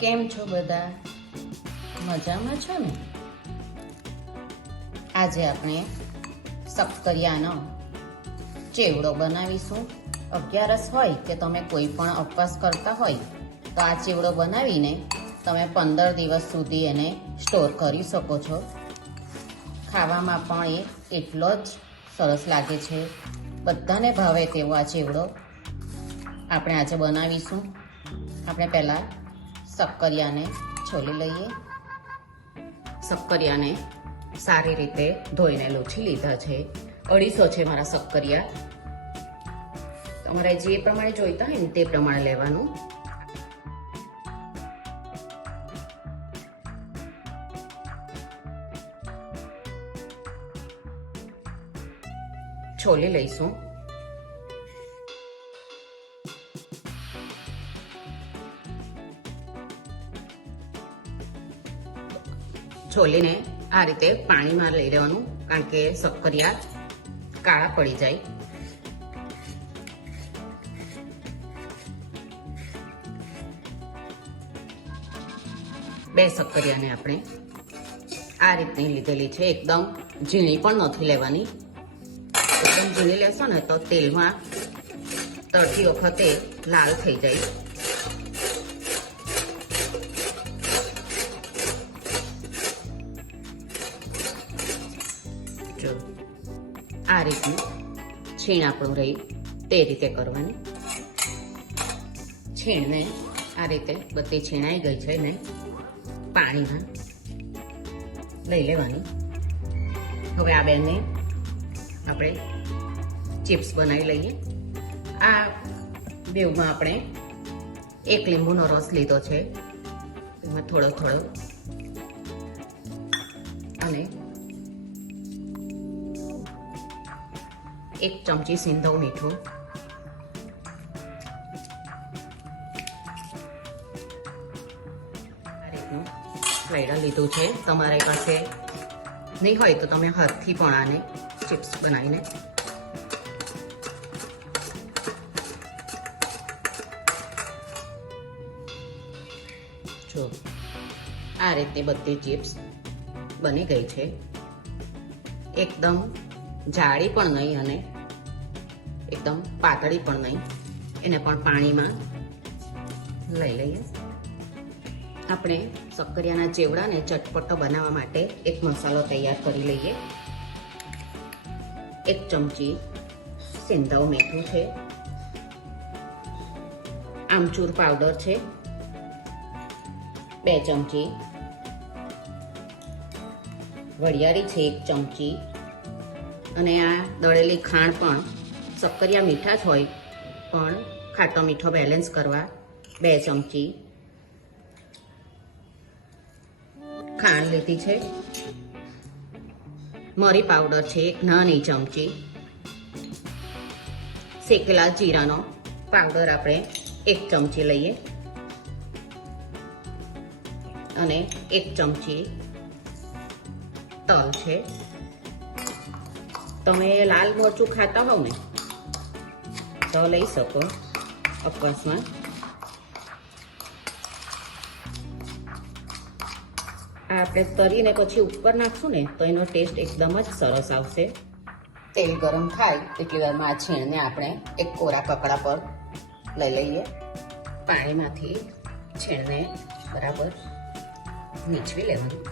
કેમ છો બધા? મજામાં છો ને? આજે આપણે શક્કરિયાનો ચેવડો બનાવીશું. 11 હોય કે તમે કોઈ પણ ઉપવાસ કરતા હોય તો આ ચેવડો બનાવીને તમે 15 દિવસ સુધી એને સ્ટોર કરી શકો છો. ખાવામાં પણ એ એટલો જ સરસ લાગે છે. બધાને ભાવે તેવો આ ચેવડો આપણે આજે બનાવીશું. આપણે પહેલાં શક્કરિયાને છોલી લઈએ. શક્કરિયાને સારી રીતે ધોઈને લૂછી લીધા છે. 250 છે મારા શક્કરિયા. તમારે જે પ્રમાણે જોઈતા હોય ને તે પ્રમાણે લેવાનું. છોલી લઈશું. છોલીને આ રીતે પાણીમાં લઈ લેવાનું, કારણ કે શક્કરિયા કાળા પડી જાય. બે શક્કરિયાને આપણે આ રીતની લીધેલી છે. એકદમ ઝીણી પણ નથી લેવાની. એકદમ ઝીણી લેશો ને તો તેલમાં તળતી વખતે લાલ થઈ જાય. જો આ રીતનું છીણ આપણું રહી તે રીતે કરવાની. છીણને આ રીતે બધી છીણાઈ ગઈ છે ને પાણીમાં લઈ લેવાની. હવે આ બેને આપણે ચિપ્સ બનાવી લઈએ. આ બેવમાં આપણે 1 લીંબુનો રસ લીધો છે, એમાં થોડો થોડો, અને 1 ચમચી સિંધવ મીઠું, આ રીતનું સ્લાઇડર લીધું છે. તમારી પાસે નહીં હોય તો તમે હાથથી પણ આને ચિપ્સ બનાવીને જો આ રીતે બધી ચિપ્સ બની ગઈ છે. એકદમ જાડી પણ નહીં અને એકદમ પાતળી પણ નહીં. એને પણ પાણીમાં લઈ લઈએ. આપણે શક્કરિયાના ચેવડાને ચટપટો બનાવવા માટે એક મસાલો તૈયાર કરી લઈએ. 1 ચમચી સિંધવ મીઠું છે, આમચૂર પાવડર છે, 2 ચમચી વરિયાળી છે, 1 ચમચી, અને આ દળેલી ખાંડ પણ શક્કરિયા મીઠા જ હોય પણ ખાટો મીઠો બેલેન્સ કરવા 2 ચમચી ખાંડ લીધી છે. મરી પાવડર છે 1 નાની ચમચી. શેકેલા જીરાનો પાવડર આપણે 1 ચમચી લઈએ, અને 1 ચમચી તલ છે. તમે લાલ મરચું ખાતા હોવ ને તો લઈ શકો ઉપવાસમાં. આ આપણે તરીને પછી ઉપર નાખશું ને તો એનો ટેસ્ટ એકદમ જ સરસ આવશે. તેલ ગરમ થાય એટલી વારમાં આ છીણને આપણે એક કોરા કપડા પર લઈ લઈએ. પાણીમાંથી છીણને બરાબર નીચવી લેવાનું.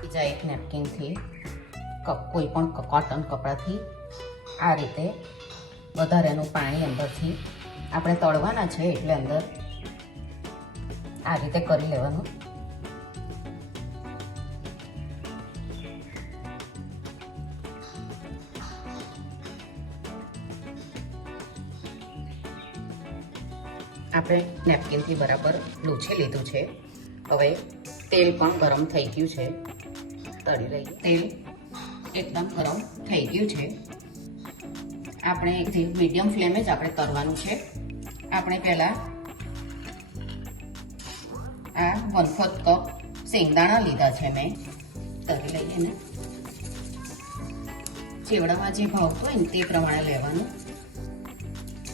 બીજા એક નેપકિનથી કોઈ પણ કોટન કપડાથી આ રીતે વધારેનું પાણી અંદરથી આપણે તળવાના છે એટલે અંદર આ રીતે કરી લેવાનું. આપણે નેપકિનથી બરાબર લૂછી લીધું છે. હવે તેલ પણ ગરમ થઈ ગયું છે. તળી લઈએ. તેલ એકદમ ગરમ થઈ ગયું છે. આપણે મીડિયમ ફ્લેમે જ આપણે તળવાનું છે. આપણે પહેલા આ 1/4 કપ શેંગદાણા લીધા છે મેં, તરી લઈએ ને. ચેવડામાં જે ભાવતું હોય ને તે પ્રમાણે લેવાનું.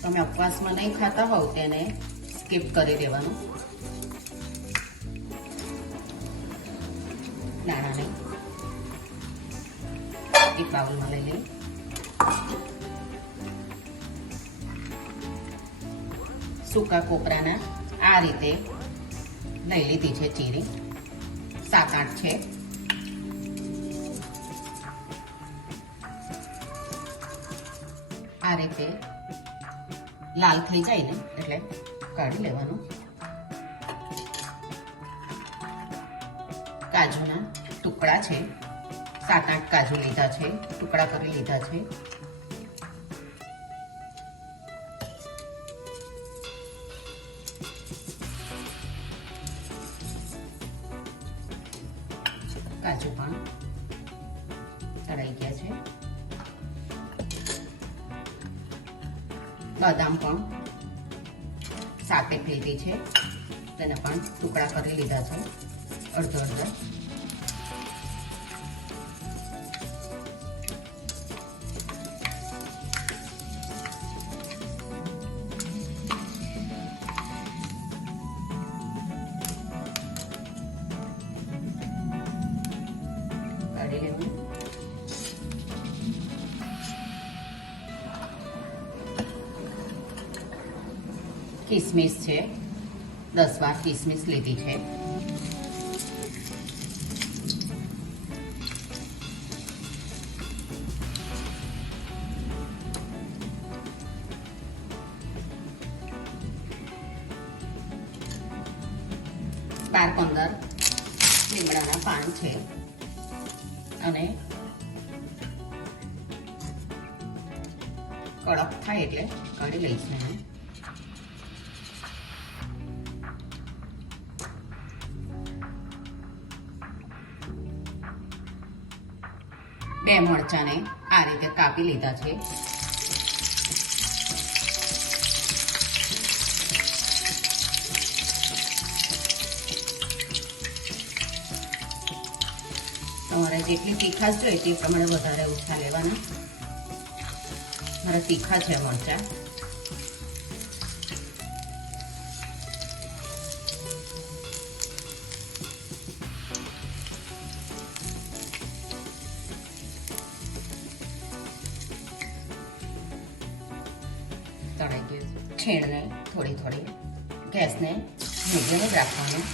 તમે ઉપવાસમાં નહીં ખાતા હોવ તેને સ્કીપ કરી દેવાનું. દાણાને એક બાઉલમાં લઈ લઈએ. સૂકા કોપરાના આ રીતે લઈ લીધી છે ચીરી, 7-8 છે. આ રીતે લાલ થઈ જાય ને એટલે કાઢી લેવાનું. કાજુના ટુકડા છે, 7-8 કાજુ લીધા છે, ટુકડા કરી લીધા છે. કાજુ પણ તળાઈ ગયા છે. બદામ પણ 7 લીધી છે, તેને પણ ટુકડા કરી લીધા છે, અડધો. કાઢી લેવું. કિસમિસ છે, 10-12 કિસમિસ લીધી છે. બાર 15 લીમડાના પાન છે અને કડક થાય એટલે કાઢી લઈશું એને. બે મરચાંને આ રીતે કાપી લીધા છે. તમારે જેટલી તીખાશ જોઈએ તે પ્રમાણે વધારે ઓછા લેવાના. મારા તીખા છે મરચાં. તળાઈ ગયું. છેડને થોડી ગેસને મીડિયમ જ રાખવાનું.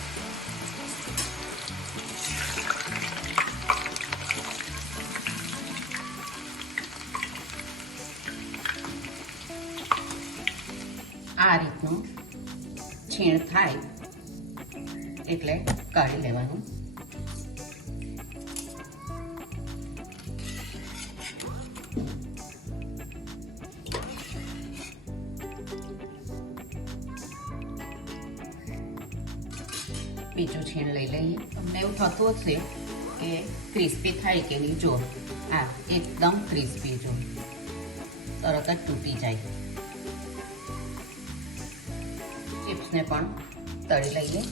આ રીતનું છીણ થાય એટલે કાઢી લેવાનું. બીજું છીણ લઈ લઈએ. તમને એવું થતું હશે કે ક્રિસ્પી થાય કે નહીં. જો આ એકદમ ક્રિસ્પી, જો તરત જ તૂટી જાય. ચિપ્સને પણ તળી લઈએ.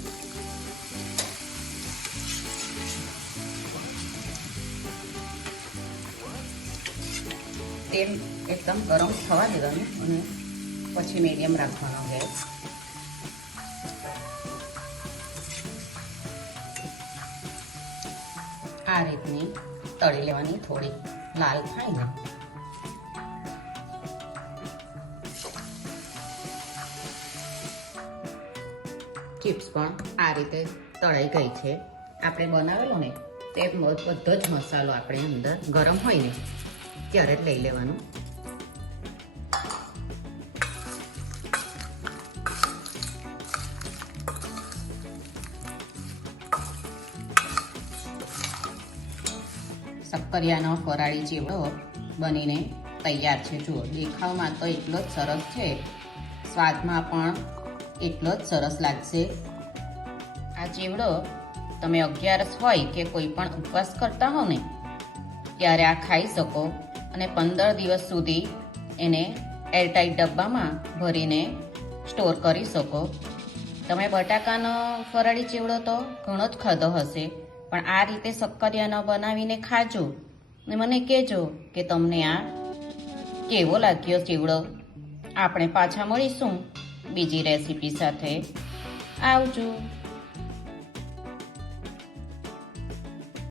તેલ એકદમ ગરમ થવા દેવાનું અને પછી મીડિયમ રાખવાનો ગેસ. આ રીતની તળી લેવાની, થોડી લાલ થાય ને. ચિપ્સ પણ આ રીતે તળાઈ ગઈ છે. આપણે બનાવેલો ને તે બધો જ મસાલો આપણે અંદર ગરમ હોય ને ત્યારે જ લઈ લેવાનું. શક્કરિયાનો ફરાળી ચેવડો બનીને તૈયાર છે. જુઓ, દેખાવમાં તો એટલો જ સરસ છે, સ્વાદમાં પણ એટલો જ સરસ લાગશે. આ ચેવડો તમે 11 હોય કે કોઈ પણ ઉપવાસ કરતા હો ને ત્યારે આ ખાઈ શકો અને 15 દિવસ સુધી એને એરટાઈટ ડબ્બામાં ભરીને સ્ટોર કરી શકો. તમે બટાકાનો ફરાળી ચેવડો તો ઘણો જ ખાધો હશે, પણ આ રીતે શક્કરિયાનો બનાવીને ખાજો ને મને કહેજો કે તમને આ કેવો લાગ્યો ચેવડો. આપણે પાછા મળીશું બીજી રેસીપી સાથે. આવજો.